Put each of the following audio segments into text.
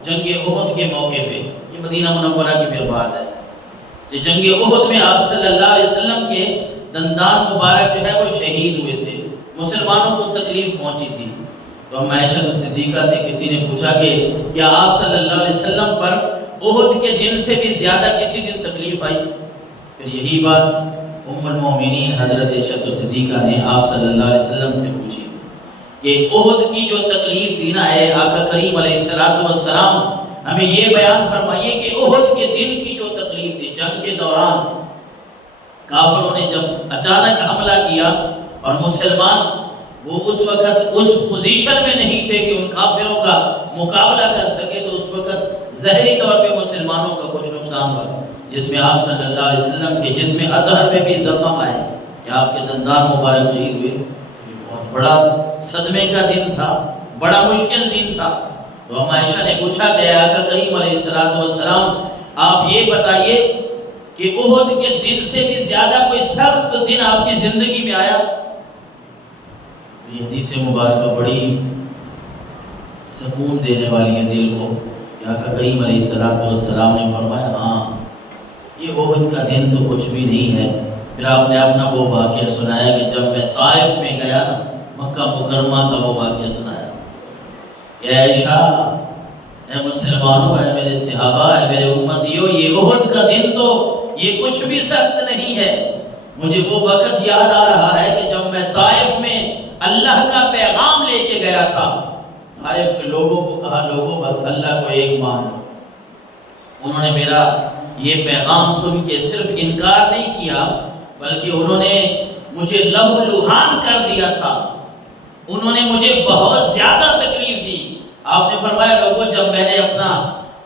جنگ احد کے موقع پہ، یہ مدینہ منورہ کی پھر بات ہے کہ جنگ احد میں آپ صلی اللہ علیہ وسلم کے دندان مبارک جو ہے وہ شہید ہوئے تھے، مسلمانوں کو تکلیف پہنچی تھی۔ تو ہم عائشہ صدیقہ سے کسی نے پوچھا کہ کیا آپ صلی اللہ علیہ وسلم پر احد کے دن سے بھی زیادہ کسی دن تکلیف آئی؟ پھر یہی بات ام المومنین حضرت عائشہ صدیقہ نے آپ صلی اللہ علیہ وسلم سے پوچھی کہ احد کی جو تکلیف تھی نا، اے آقا کریم علیہ السلام ہمیں یہ بیان فرمائیے کہ احد کے دن کی جو تکلیف تھی، جنگ کے دوران کافروں نے جب اچانک حملہ کیا اور مسلمان وہ اس وقت اس پوزیشن میں نہیں تھے کہ ان کافروں کا مقابلہ کر سکے، تو اس وقت ظاہری طور پہ مسلمانوں کا کچھ نقصان ہوا، جس میں آپ صلی اللہ علیہ وسلم کے جسم اطہر میں بھی زخم آئے کہ آپ کے دندان مبارک شہید ہوئے۔ بہت بڑا صدمے کا دن تھا، بڑا مشکل دن تھا۔ تو ہم عائشہ نے پوچھا کہ آقا کریم علیہ السلام آپ یہ بتائیے کہ احد کے دن سے بھی زیادہ کوئی سخت دن آپ کی زندگی میں آیا؟ یہ حدیث مبارکہ بڑی سکون دینے والی ہے دل کو کہ آقا کریم علیہ السلام نے فرمایا ہاں یہ احد کا دن تو کچھ بھی نہیں ہے۔ پھر آپ نے اپنا وہ واقعہ سنایا کہ جب میں طائف میں گیا نا، مکہ مکرمہ کا وہ واقعہ سنایا، اے عائشہ، اے مسلمانوں، اے میرے صحابہ، اے میرے امتیوں، یہ احد کا دن تو یہ کچھ بھی سخت نہیں ہے۔ مجھے وہ وقت یاد آ رہا ہے کہ جب میں طائف میں اللہ کا پیغام لے کے گیا تھا، طائف کے لوگوں کو کہا لوگوں بس اللہ کو ایک مانو۔ انہوں نے میرا یہ پیغام سن کے صرف انکار نہیں کیا بلکہ انہوں نے مجھے لہو لہان کر دیا تھا، انہوں نے مجھے بہت زیادہ تکلیف دی۔ آپ نے فرمایا لوگوں جب میں نے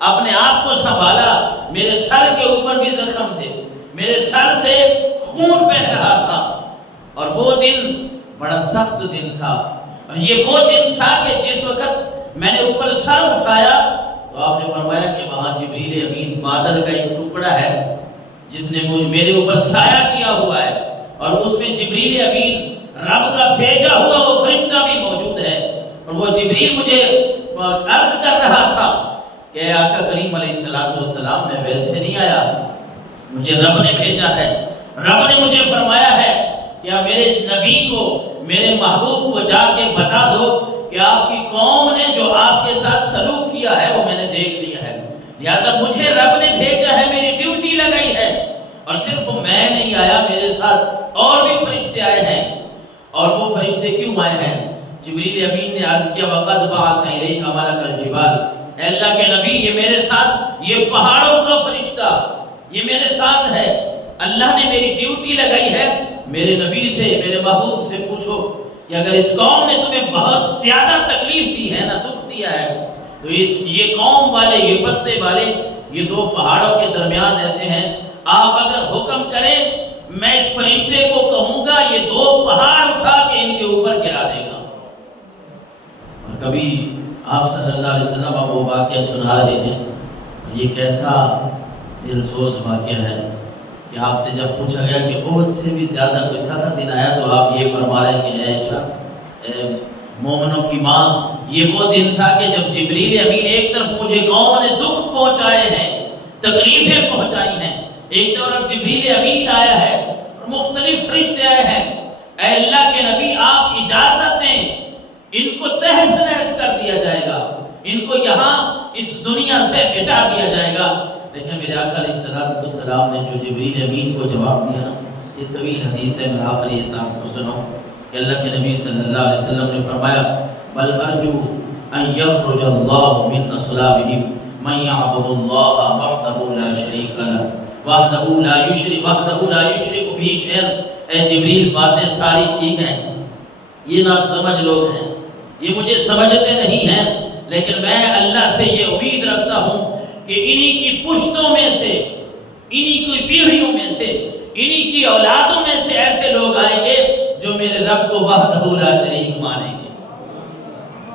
اپنے آپ کو سنبھالا، میرے سر کے اوپر بھی زخم تھے، میرے سر سے خون بہہ رہا تھا، اور وہ دن بڑا سخت دن تھا۔ اور یہ وہ دن تھا کہ جس وقت میں نے اوپر سر اٹھایا تو آپ نے فرمایا کہ وہاں جبریل امین بادل کا ایک ٹکڑا ہے جس نے میرے اوپر سایہ کیا ہوا ہے، اور اس میں جبریل امین رب کا بھیجا ہوا وہ فرشتہ بھی موجود ہے، اور وہ جبریل مجھے عرض کر رہا تھا کہ اے آقا کریم علیہ السلام میں ویسے نہیں آیا، مجھے رب نے بھیجا ہے، رب نے مجھے فرمایا ہے کہ میرے نبی کو، میرے محبوب کو جا کے بتا دو کہ آپ کی قوم نے جو آپ کے ساتھ سلوک کیا ہے وہ میں نے دیکھ لیا ہے، لہٰذا مجھے رب نے بھیجا ہے، میری ڈیوٹی لگائی ہے، اور صرف میں نہیں آیا، میرے ساتھ اور بھی فرشتے آئے ہیں۔ اور وہ فرشتے کیوں آئے ہیں؟ جبریل امین نے عرض کیا وَقَدْ بَعَثَ إِلَيْكَ مَلَكَ الْجِبَالِ، اے اللہ کے نبی یہ میرے ساتھ، یہ پہاڑوں کا فرشتہ یہ میرے ساتھ ہے، اللہ نے میری ڈیوٹی لگائی ہے۔ میرے نبی سے، میرے محبوب سے پوچھو کہ اگر اس قوم نے تمہیں بہت زیادہ تکلیف دی ہے نا، دکھ دیا ہے، تو یہ قوم والے، یہ بستے والے یہ دو پہاڑوں کے درمیان رہتے ہیں، آپ اگر حکم کریں میں اس فرشتے کو کہوں گا یہ دو پہاڑ اٹھا کے ان کے اوپر گرا دے گا۔ اور کبھی آپ صلی اللہ علیہ وسلم اب وہ واقعہ سنا رہے ہیں، یہ کیسا دل سوز واقعہ ہے کہ آپ سے جب پوچھا گیا کہ احد سے بھی زیادہ کوئی سخت دن آیا تو آپ یہ فرما رہے ہیں کہ اے عائشہ، اے مومنوں کی ماں، یہ وہ دن تھا کہ جب جبریل امین ایک طرف مجھے قوم نے دکھ پہنچائے ہیں، تکلیفیں پہنچائی ہیں، ایک طرف جبریل امین آیا ہے اور مختلف فرشتے آئے ہیں، اے اللہ کے نبی آپ اجازت دیں ان کو تہس نہس کر دیا جائے گا، ان کو یہاں اس دنیا سے مٹا دیا جائے گا۔ لیکن میرے آقا علیہ السلام نے جو جبریل امین کو جواب دیا نا، یہ طویل حدیث ہے، میں آخری حساب کو سناؤں کہ اللہ کے نبی صلی اللہ علیہ وسلم نے فرمایا بل ارجو ان یخرج اللہ من اصلابہم من یعبد اللہ وحدہ لا شریک لہ وحدہ لا یشرک بہ شیئا۔ اے جبریل باتیں ساری ٹھیک ہیں، یہ نہ سمجھ لوگ ہیں، یہ مجھے سمجھتے نہیں ہیں، لیکن میں اللہ سے یہ امید رکھتا ہوں کہ انہی کی پشتوں میں سے، انہی کی پیڑھیوں میں سے، انہی کی اولادوں میں سے ایسے لوگ آئیں گے جو میرے رب کو وحدہ لا شریک مانیں گے،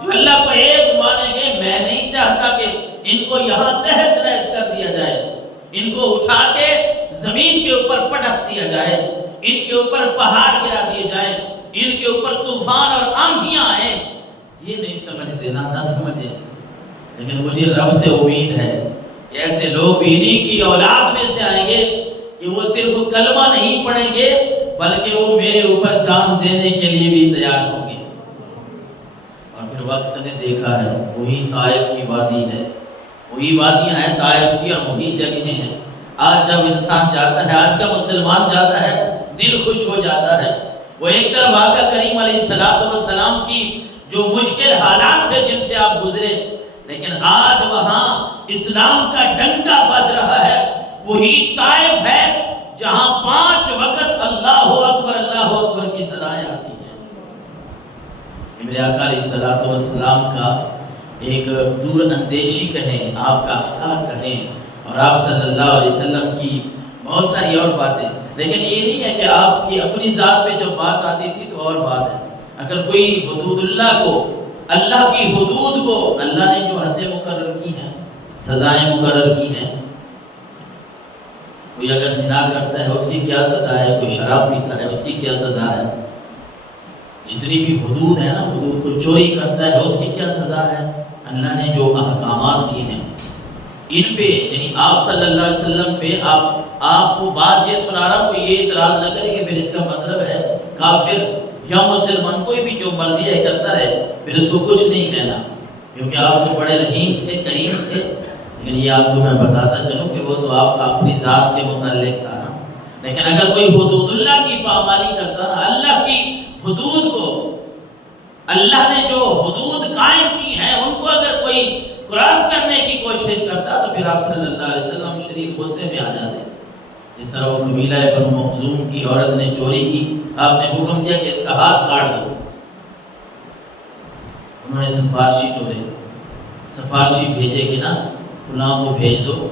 جو اللہ کو ایک مانیں گے۔ میں نہیں چاہتا کہ ان کو یہاں تہس نہس کر دیا جائے، ان کو اٹھا کے زمین کے اوپر پٹک دیا جائے، ان کے اوپر پہاڑ گرا دیے جائیں، ان کے اوپر طوفان اور آندھیاں آئیں، یہ نہیں سمجھتے، نہ سمجھے۔ لیکن مجھے رب سے امید ہے کہ ایسے لوگ بھی انہی کی اولاد میں سے آئیں گے کہ وہ صرف کلمہ نہیں پڑھیں گے بلکہ وہ میرے اوپر جان دینے کے لیے بھی تیار ہوں گے۔ اور پھر وقت نے دیکھا ہے وہی طائف کی وادی ہے، وہی وادیاں ہیں طائف کی، اور وہی جگہیں ہیں۔ آج جب انسان جاتا ہے، آج کا مسلمان جاتا ہے، دل خوش ہو جاتا ہے۔ وہ ایک طرف آقا کریم علیہ السلام کی جو مشکل حالات تھے جن سے آپ گزرے، لیکن آج وہاں اسلام کا ڈنکا بج رہا ہے۔ وہی طائف ہے جہاں 5 وقت اللہ اکبر کی صدائیں آتی ہیں۔ میرے آقا علیہ السلام کا ایک دور اندیشی کہیں، آپ کا اخلاق کہیں، اور آپ صلی اللہ علیہ وسلم کی بہت ساری اور باتیں، لیکن یہ نہیں ہے کہ آپ کی اپنی ذات پہ جب بات آتی تھی تو اور بات ہے۔ اگر کوئی حدود اللہ کو، اللہ کی حدود کو، اللہ نے جو حدیں مقرر کی ہیں، سزائیں مقرر کی ہیں، کوئی اگر زنا کرتا ہے اس کی کیا سزا ہے، کوئی شراب پیتا ہے اس کی کیا سزا ہے، جتنی بھی حدود ہے نا، حدود کو چوری کرتا ہے اس کی کیا سزا ہے، اللہ نے جو احکامات دیے ہیں ان پہ، یعنی آپ صلی اللہ علیہ وسلم پہ آپ کو بات یہ سنا رہا، کوئی یہ اعتراض نہ کرے کہ پھر اس کا مطلب ہے کافر یا مسلمان کوئی بھی جو مرضی ہے کرتا رہے، پھر اس کو کچھ نہیں کہنا، کیونکہ آپ تو بڑے رحیم تھے، کریم تھے۔ لیکن یہ آپ کو میں بتاتا چلوں کہ وہ تو آپ کا اپنی ذات کے متعلق تھا نا، لیکن اگر کوئی حدود اللہ کی پامالی کرتا نا، اللہ کی حدود کو، اللہ نے جو حدود قائم کی ہیں ان کو اگر کوئی کراس کرنے کی کوشش کرتا تو پھر آپ صلی اللہ علیہ وسلم شدید غصے میں آ جاتے۔ اس طرح وہ قبیلہ بنو مخزوم کی عورت نے چوری کی، آپ نے حکم دیا کہ اس کا ہاتھ کاٹ دو۔ انہوں نے سفارشی ٹورے، سفارشی بھیجے کہ نا فلاں کو بھیج دو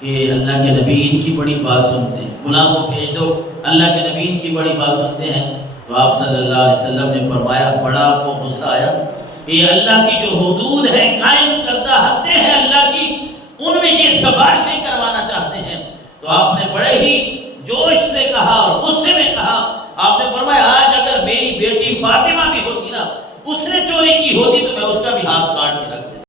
کہ اللہ کے نبی ان کی بڑی بات سنتے ہیں، فلاں کو بھیج دو اللہ کے نبی ان کی بڑی بات سنتے ہیں۔ تو آپ صلی اللہ علیہ وسلم نے فرمایا، بڑا آپ کو غصہ آیا، یہ اللہ کی جو حدود ہیں، قائم کردہ حدیں ہیں اللہ کی، ان میں یہ سفارشیں کروانا چاہتے ہیں۔ تو آپ نے بڑے ہی